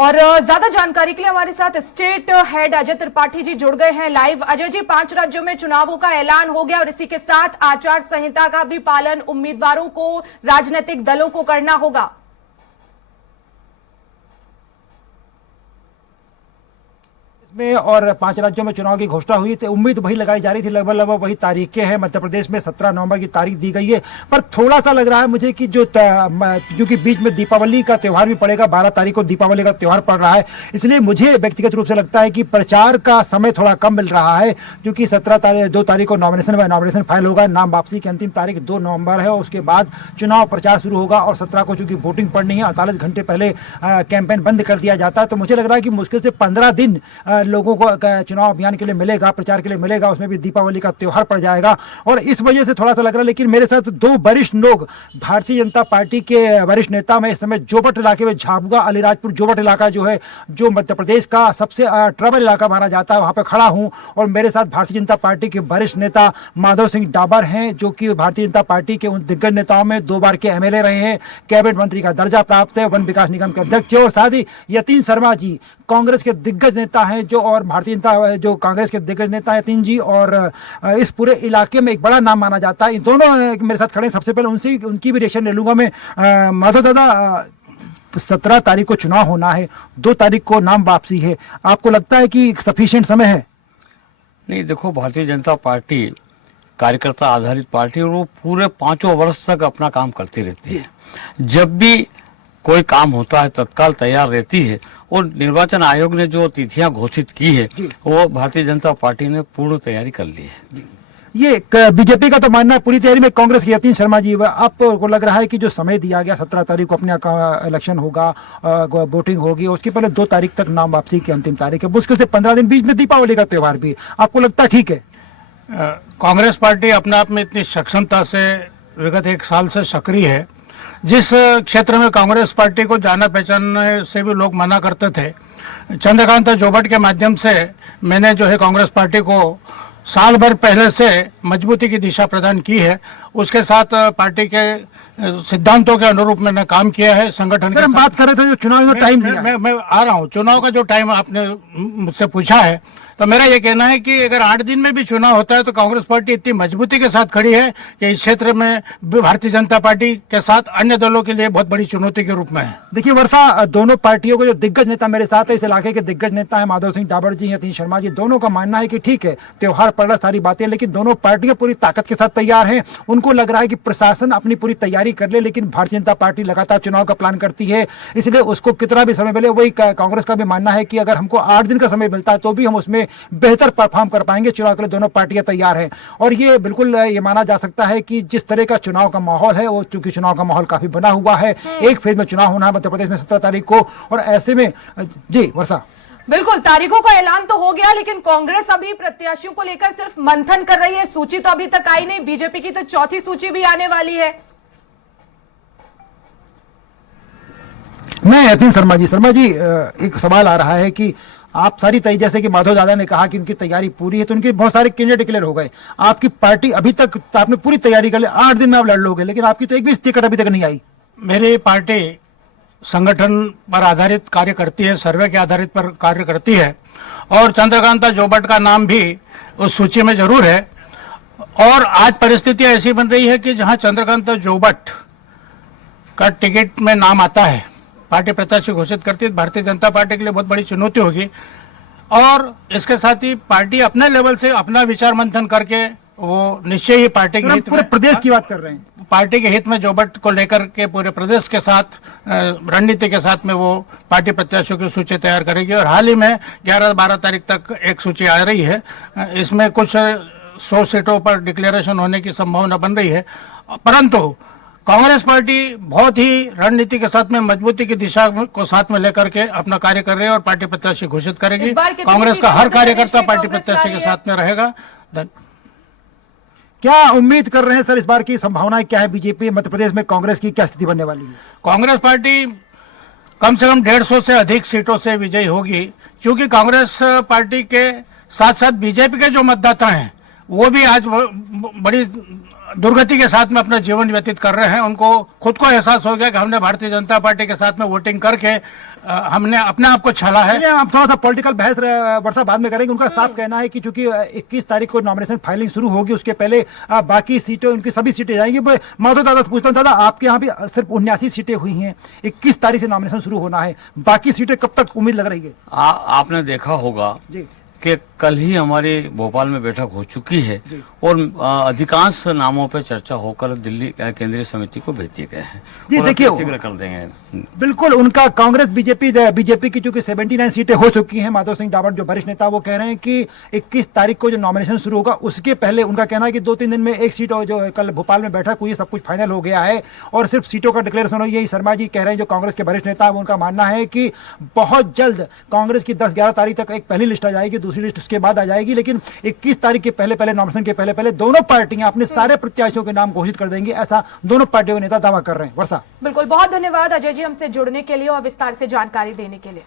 और ज्यादा जानकारी के लिए हमारे साथ स्टेट हेड अजय त्रिपाठी जी जुड़ गए हैं लाइव। अजय जी, 5 राज्यों में चुनावों का ऐलान हो गया और इसी के साथ आचार संहिता का भी पालन उम्मीदवारों को, राजनीतिक दलों को करना होगा। में और 5 राज्यों में चुनाव की घोषणा हुई थी, उम्मीद वही लगाई जा रही थी, लगभग वही तारीखें हैं। मध्य प्रदेश में 17 नवंबर की तारीख दी गई है, पर थोड़ा सा लग रहा है मुझे कि क्योंकि बीच में दीपावली का त्योहार भी पड़ेगा, 12 तारीख को दीपावली का त्योहार पड़ रहा है, इसलिए मुझे व्यक्तिगत रूप से लगता है कि प्रचार का समय थोड़ा कम मिल रहा है। क्योंकि 2 तारीख को नॉमिनेशन फाइल होगा, नाम वापसी की अंतिम तारीख 2 नवंबर है, उसके बाद चुनाव प्रचार शुरू होगा और 17 को चूंकि वोटिंग पड़नी है, 48 घंटे पहले कैंपेन बंद कर दिया जाता है। तो मुझे लग रहा है कि मुश्किल से 15 दिन लोगों को चुनाव अभियान के लिए मिलेगा, प्रचार के लिए मिलेगा, उसमें भी दीपावली का त्योहार पड़ जाएगा और इस वजह से थोड़ा सा लग रहा है। लेकिन मेरे साथ 2 वरिष्ठ लोग, भारतीय जनता पार्टी के वरिष्ठ नेता, मैं इस समय जोबट इलाके में, झाबुआ अलीराजपुर जोबट इलाका जो है, जो मध्य प्रदेश का सबसे ट्रबल इलाका माना जाता है, वहां पर खड़ा हूं और मेरे साथ भारतीय जनता पार्टी के वरिष्ठ नेता माधव सिंह डाबर हैं, जो कि भारतीय जनता पार्टी के उन दिग्गज नेताओं में 2 बार के एमएलए रहे हैं, कैबिनेट मंत्री का दर्जा प्राप्त है, वन विकास निगम के अध्यक्ष और साथ ही यतीन शर्मा जी कांग्रेस के दिग्गज नेता हैं, जो और भारतीय जनता जो कांग्रेस के दिग्गज नेता यतीन जी, और इस पूरे इलाके में एक बड़ा नाम माना जाता है। इन दोनों मेरे साथ खड़े हैं, सबसे पहले उनकी भी रिएक्शन ले लूंगा मैं। माधव दादा, 17 तारीख को चुनाव होना है, 2 तारीख को नाम वापसी है, आपको लगता है कि सफिशिएंट समय है? नहीं, देखो, भारतीय जनता पार्टी कार्यकर्ता आधारित पार्टी और वो पूरे 5 वर्ष तक अपना काम करती रहती है। जब भी कोई काम होता है तत्काल तैयार रहती है और निर्वाचन आयोग ने जो तिथियां घोषित की है वो भारतीय जनता पार्टी ने पूर्ण तैयारी कर ली है। ये बीजेपी का तो मानना है पूरी तैयारी में, कांग्रेस के यतीन शर्मा जी, आपको लग रहा है कि जो समय दिया गया 17 तारीख को अपने इलेक्शन होगा, वोटिंग होगी, उसके पहले 2 तारीख तक नाम वापसी की अंतिम तारीख है, मुश्किल से 15 दिन, बीच में दीपावली का त्योहार भी, आपको लगता है ठीक है? कांग्रेस पार्टी अपने आप में इतनी सक्षमता से विगत 1 साल से सक्रिय है। जिस क्षेत्र में कांग्रेस पार्टी को जाना पहचानने से भी लोग मना करते थे, चंद्रकांत जोबट के माध्यम से मैंने जो है कांग्रेस पार्टी को साल भर पहले से मजबूती की दिशा प्रदान की है। उसके साथ पार्टी के सिद्धांतों के अनुरूप मैंने काम किया है। संगठन हम बात कर रहे थे जो चुनाव में टाइम दिया, मैं आ रहा हूँ। चुनाव का जो टाइम आपने मुझसे पूछा है, तो मेरा ये कहना है कि अगर 8 दिन में भी चुनाव होता है तो कांग्रेस पार्टी इतनी मजबूती के साथ खड़ी है कि इस क्षेत्र में भारतीय जनता पार्टी के साथ अन्य दलों के लिए बहुत बड़ी चुनौती के रूप में है। देखिए वर्षा, दोनों पार्टियों के जो दिग्गज नेता मेरे साथ है, इस इलाके के दिग्गज नेता है माधव सिंह डाबर जी, यतीन शर्मा जी, दोनों का मानना है कि ठीक है त्योहार पड़ रहा, सारी बातें, लेकिन दोनों पार्टियां पूरी ताकत के साथ तैयार हैं। उनको लग रहा है कि प्रशासन अपनी पूरी तैयारी कर ले, लेकिन भारतीय जनता पार्टी लगातार चुनाव का प्लान करती है, इसलिए उसको कितना भी समय मिले। वही कांग्रेस का भी मानना है कि अगर हमको 8 दिन का समय मिलता है तो भी हम उसमें बेहतर परफॉर्म कर पाएंगे। चुनाव के लिए दोनों पार्टियां तैयार हैं और ये बिल्कुल ये माना जा सकता है कि जिस तरह का चुनाव का माहौल है, वो चूंकि चुनाव का माहौल काफी बना हुआ है, एक फेज में चुनाव होना है मध्य प्रदेश में 17 तारीख को, और ऐसे में जी वर्षा, बिल्कुल तारीखों का ऐलान तो हो गया, लेकिन कांग्रेस अभी प्रत्याशियों को लेकर सिर्फ मंथन कर रही है। सूची तो अभी तक आई नहीं, बीजेपी की तो चौथी सूची भी आने वाली है। मैं यतीन शर्मा जी, एक सवाल आ रहा है कि आप सारी तैयारी, जैसे कि माधव दादा ने कहा कि उनकी तैयारी पूरी है, तो उनके बहुत सारे कैंडिडेट डिक्लेयर हो गए, आपकी पार्टी अभी तक आपने पूरी तैयारी कर ली, 8 दिन में आप लड़ लोगे, लेकिन आपकी तो एक भी टिकट अभी तक नहीं आई। मेरी पार्टी संगठन पर आधारित कार्य करती है, सर्वे के आधारित पर कार्य करती है और चंद्रकांता जोबट का नाम भी उस सूची में जरूर है। और आज परिस्थितियां ऐसी बन रही है कि जहां चंद्रकांता जोबट का टिकट में नाम आता है, पार्टी प्रत्याशी घोषित करती है, भारतीय जनता पार्टी के लिए बहुत बड़ी चुनौती होगी। और इसके साथ ही पार्टी अपने लेवल से अपना विचार मंथन करके वो निश्चय ही पार्टी के हित में, प्रदेश की बात कर रहे हैं, पार्टी के हित में जोबट को लेकर के पूरे प्रदेश के साथ रणनीति के साथ में वो पार्टी प्रत्याशियों की सूची तैयार करेगी। और हाल ही में 11-12 तारीख तक एक सूची आ रही है, इसमें कुछ 100 सीटों पर डिक्लेरेशन होने की संभावना बन रही है। परंतु कांग्रेस पार्टी बहुत ही रणनीति के साथ में मजबूती की दिशा को साथ में लेकर के अपना कार्य कर रही है और पार्टी प्रत्याशी घोषित करेगी। कांग्रेस का हर कार्यकर्ता पार्टी प्रत्याशी के साथ में रहेगा। क्या उम्मीद कर रहे हैं सर, इस बार की संभावनाएं क्या है? बीजेपी मध्य प्रदेश में कांग्रेस की क्या स्थिति बनने वाली है? कांग्रेस पार्टी कम से कम 150 से अधिक सीटों से विजयी होगी, क्योंकि कांग्रेस पार्टी के साथ साथ बीजेपी के जो मतदाता हैं वो भी आज बड़ी दुर्गति के साथ में अपना जीवन व्यतीत कर रहे हैं। उनको खुद को एहसास हो गया कि हमने भारतीय जनता पार्टी के साथ में वोटिंग करके हमने अपने आप को छला है। चलिए, हम थोड़ा सा पॉलिटिकल बहस वर्षा बाद में करेंगे। उनका साफ कहना है कि चूंकि 21 तारीख को नॉमिनेशन फाइलिंग शुरू होगी, उसके पहले बाकी सीटें, उनकी सभी सीटें जाएंगी। माधव दादा से पूछता हूं, दादा आपके यहाँ भी सिर्फ 79 सीटें हुई हैं, 21 तारीख से नॉमिनेशन शुरू होना है, बाकी सीटें कब तक उम्मीद लग रही है? आपने देखा होगा जी कि कल ही हमारी भोपाल में बैठक हो चुकी है और अधिकांश नामों पर चर्चा होकर दिल्ली केंद्रीय समिति को भेज दिए गए हैं। जी, और देखिए, शीघ्र कर देंगे। बिल्कुल। उनका कांग्रेस बीजेपी की चूंकि 79 सीटें हो चुकी हैं, माधव सिंह डाबर जो वरिष्ठ नेता वो कह रहे हैं कि 21 तारीख को जो नॉमिनेशन शुरू होगा उसके पहले उनका कहना है कि 2-3 दिन में एक सीट और जो कल भोपाल में बैठक हुई, सब कुछ फाइनल हो गया है और सिर्फ सीटों का डिक्लेरेशन हुई है। शर्मा जी कह रहे हैं, जो कांग्रेस के वरिष्ठ नेता, उनका मानना है कि बहुत जल्द कांग्रेस की 10-11 तारीख तक एक पहली लिस्ट आ जाएगी, दूसरी लिस्ट उसके बाद आ जाएगी, लेकिन 21 तारीख के पहले नॉमिनेशन के पहले दोनों पार्टियां अपने सारे प्रत्याशियों के नाम घोषित कर देंगी, ऐसा दोनों पार्टियों के नेता दावा कर रहे हैं। वर्षा, बिल्कुल, बहुत धन्यवाद अजय जी हमसे जुड़ने के लिए और विस्तार से जानकारी देने के लिए।